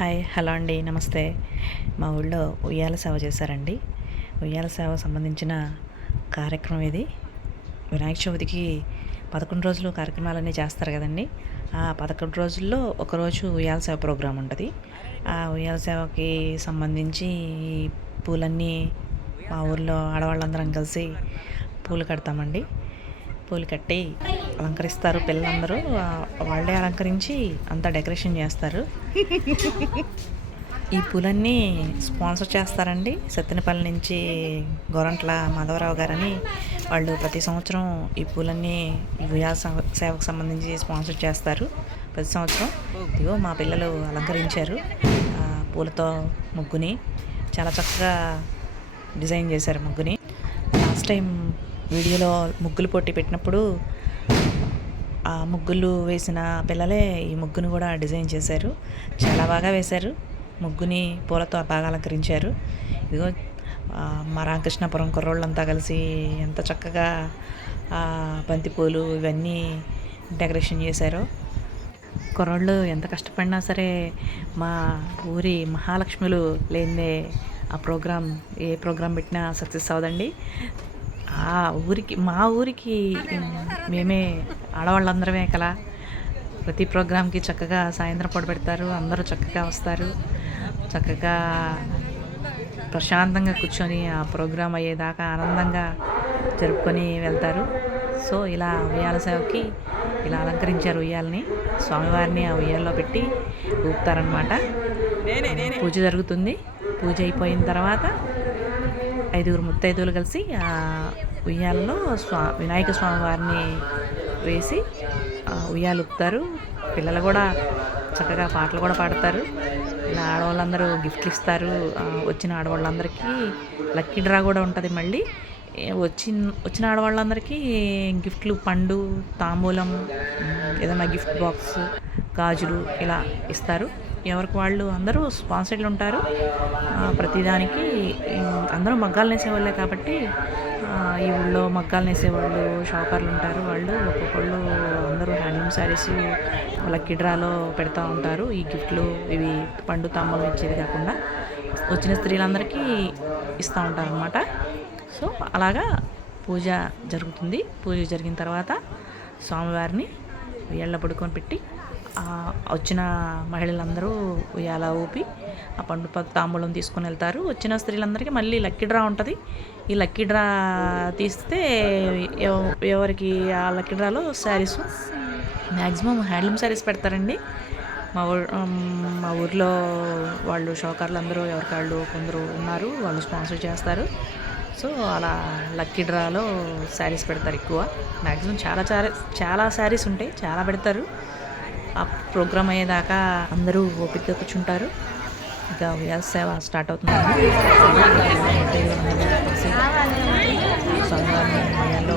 Hi hello అండి నమస్తే. మా ఊళ్ళో ఉయ్యాల సేవ చేశారండి. ఉయ్యాల సేవ సంబంధించిన కార్యక్రమం ఇది. వినాయక చవితికి పదకొండు రోజులు కార్యక్రమాలన్నీ చేస్తారు కదండి. ఆ పదకొండు రోజుల్లో ఒకరోజు ఉయ్యాల సేవ ప్రోగ్రాం ఉంటుంది. ఆ ఉయ్యాల సేవకి సంబంధించి పూలన్నీ మా ఊర్లో ఆడవాళ్ళందరం కలిసి పూలు కడతామండి. పూలు కట్టి అలంకరిస్తారు పిల్లలందరూ. వాళ్ళే అలంకరించి అంతా డెకరేషన్ చేస్తారు. ఈ పూలన్నీ స్పాన్సర్ చేస్తారండి. సత్తెనపల్లి నుంచి గోరంట్ల మాధవరావు గారని వాళ్ళు ప్రతి సంవత్సరం ఈ పూలన్నీ ఈ సేవకు సంబంధించి స్పాన్సర్ చేస్తారు. ప్రతి సంవత్సరం ఇదిగో మా పిల్లలు అలంకరించారు. పూలతో ముగ్గుని. చాలా చక్కగా డిజైన్ చేశారు ముగ్గుని. లాస్ట్ టైం వీడియోలో ముగ్గులు పోటీ పెట్టినప్పుడు ఆ ముగ్గులు వేసిన పిల్లలే ఈ ముగ్గును కూడా డిజైన్ చేశారు. చాలా బాగా వేశారు. ముగ్గుని పూలతో బాగా అలంకరించారు. ఇదిగో మా రామకృష్ణపురం కుర్రోళ్ళంతా కలిసి ఎంత చక్కగా బంతిపూలు ఇవన్నీ డెకరేషన్ చేశారో. కుర్రోళ్ళు ఎంత కష్టపడినా సరే మా ఊరి మహాలక్ష్ములు లేనిదే ఆ ప్రోగ్రాం ఏ ప్రోగ్రాం పెట్టినా సక్సెస్ అవ్వదండి. ఆ ఊరికి మా ఊరికి మేమే ఆడవాళ్ళందరమే కల. ప్రతి ప్రోగ్రాంకి చక్కగా సాయంత్రం పూట పెడతారు అందరూ చక్కగా వస్తారు. చక్కగా ప్రశాంతంగా కూర్చొని ఆ ప్రోగ్రాం అయ్యేదాకా ఆనందంగా జరుపుకొని వెళ్తారు. సో ఇలా ఉయ్యాల సేవకి ఇలా అలంకరించారు ఉయ్యాలని. స్వామివారిని ఆ ఉయ్యాల్లో పెట్టి ఊపుతారనమాట పూజ జరుగుతుంది. పూజ అయిపోయిన తర్వాత ఐదుగురు ముత్తైదువులు కలిసి ఆ ఉయ్యాలలో స్వా వినాయక స్వామి వారిని వేసి ఉయ్యాలు ఉప్పుతారు పిల్లలు కూడా చక్కగా పాటలు కూడా పాడతారు. ఇలా ఆడవాళ్ళందరూ గిఫ్ట్లు ఇస్తారు. వచ్చిన ఆడవాళ్ళందరికీ లక్కీ డ్రా కూడా ఉంటుంది మళ్ళీ. వచ్చి వచ్చిన వచ్చిన ఆడవాళ్ళందరికీ గిఫ్ట్లు పండు తాంబూలం ఏదైనా గిఫ్ట్ బాక్స్ గాజులు ఇలా ఇస్తారు. ఎవరికి వాళ్ళు అందరూ స్పాన్సర్లు ఉంటారు. ప్రతిదానికి అందరూ మగ్గాలు నేసేవాళ్ళే కాబట్టి ఈ ఊళ్ళో మగ్గాలు నేసేవాళ్ళు షాపర్లు ఉంటారు. వాళ్ళు ఒక్కొక్కళ్ళు అందరూ హ్యాండ్లూమ్ శారీస్ వాళ్ళ కిడ్రాలో పెడతా ఉంటారు. ఈ గిఫ్ట్లు ఇవి పండు తమ్మలు ఇచ్చేది కాకుండా వచ్చిన స్త్రీలందరికీ ఇస్తూ ఉంటారు అనమాట సో అలాగా పూజ జరుగుతుంది. పూజ జరిగిన తర్వాత స్వామివారిని వేళ్ళ పడుకొని పెట్టి వచ్చిన మహిళలందరూ ఉయ్యాల ఊపి ఆ పండు తాంబూలం తీసుకొని వెళ్తారు. వచ్చిన స్త్రీలందరికీ మళ్ళీ లక్కీ డ్రా ఉంటుంది. ఈ లక్కీ డ్రా తీస్తే ఎవరికి ఆ లక్కీ డ్రాలో శారీస్ మ్యాక్సిమం హ్యాండ్లూమ్ శారీస్ పెడతారండి. మా ఊ మా ఊర్లో వాళ్ళు షోకర్లు అందరూ ఎవరికాళ్ళు కొందరు ఉన్నారు వాళ్ళు స్పాన్సర్ చేస్తారు. సో అలా లక్కీ డ్రాలో శారీస్ పెడతారు ఎక్కువ. మ్యాక్సిమం చాలా చాలా చాలా శారీస్ ఉంటాయి చాలా పెడతారు. ఆ ప్రోగ్రామ్ అయ్యేదాకా అందరూ ఓపికగా కూర్చుంటారు. ఇక ఉయ్యాల సేవ స్టార్ట్ అవుతుంది. ఉయ్యాల్లో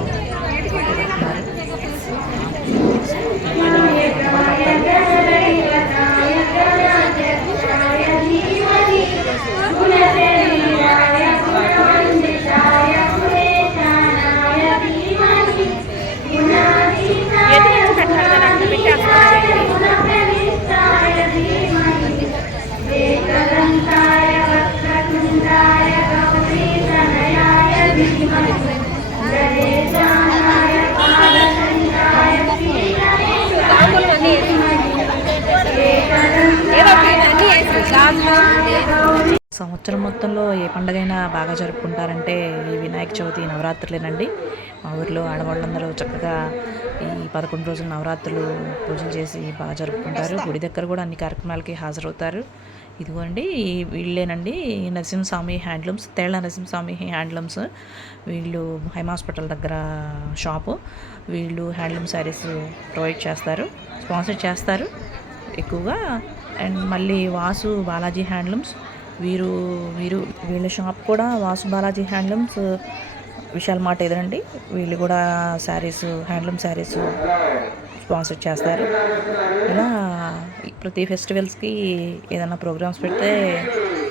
సంవత్సరం మొత్తంలో ఏ పండగైనా బాగా జరుపుకుంటారంటే ఈ వినాయక చవితి నవరాత్రులేనండి. మా ఊర్లో ఆడవాళ్ళందరూ చక్కగా ఈ పదకొండు రోజులు నవరాత్రులు పూజలు చేసి బాగా జరుపుకుంటారు. గుడి దగ్గర కూడా అన్ని కార్యక్రమాలకి హాజరవుతారు. ఇదిగోండి వీళ్ళేనండి నరసింహస్వామి హ్యాండ్లూమ్స్ తేళ్ళ నరసింహస్వామి హ్యాండ్లూమ్స్. వీళ్ళు హైమ హాస్పిటల్ దగ్గర షాపు. వీళ్ళు హ్యాండ్లూమ్ శారీస్ ప్రొవైడ్ చేస్తారు స్పాన్సర్ చేస్తారు ఎక్కువగా. అండ్ మళ్ళీ వాసు బాలాజీ హ్యాండ్లూమ్స్. వీరు వీరు వీళ్ళ షాప్ కూడా వాసు బాలాజీ హ్యాండ్లూమ్స్ విశాల్ మార్ట్ ఎదురండి వీళ్ళు కూడా శారీస్ హ్యాండ్లూమ్ శారీస్ స్పాన్సర్ చేస్తారు. ఇలా ప్రతి ఫెస్టివల్స్కి ఏదైనా ప్రోగ్రామ్స్ పెడితే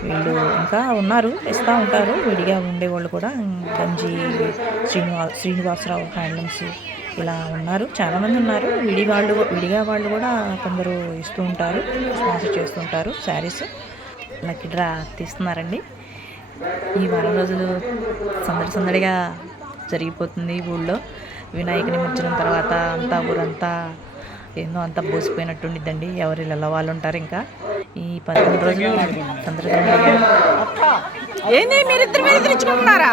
వీళ్ళు ఇంకా ఉన్నారు ఇస్తూ ఉంటారు. విడిగా ఉండేవాళ్ళు కూడా గంజి శ్రీనివా శ్రీనివాసరావు హ్యాండ్లూమ్స్ ఇలా ఉన్నారు. చాలామంది ఉన్నారు. విడి వాళ్ళు విడిగా వాళ్ళు కూడా కొందరు ఇస్తూ ఉంటారు స్పాన్సర్ చేస్తుంటారు శారీస్. Lucky draw తీస్తున్నారండి. ఈ వారం రోజులు సందడి సందడిగా జరిగిపోతుంది ఊళ్ళో. వినాయక నిమజ్జనం తర్వాత అంతా ఊరంతా ఏందో అంతా బోసిపోయినట్టుండిద్దండి. ఎవరి ఇళ్ళ వాళ్ళు ఉంటారు ఇంకా. ఈ పదకొండు రోజులు సందడి సందడిగా ఏంది మీరిద్దరు మీద తెచ్చుకుంటున్నారా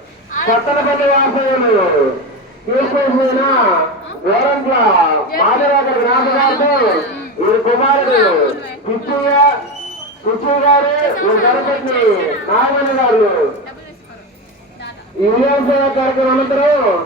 కొత్తలపల్లి వాసవులు తీసుకొచ్చిన గోరంట్ల మాదిరాగడి నాన్నగారు ఈ కుమారుడు పిచ్చయ్య పిచ్చయ్య గారు ఈ గణపతి నాగమణి గారు. ఈ ఉయ్యాల కార్యక్రమం అనంతరం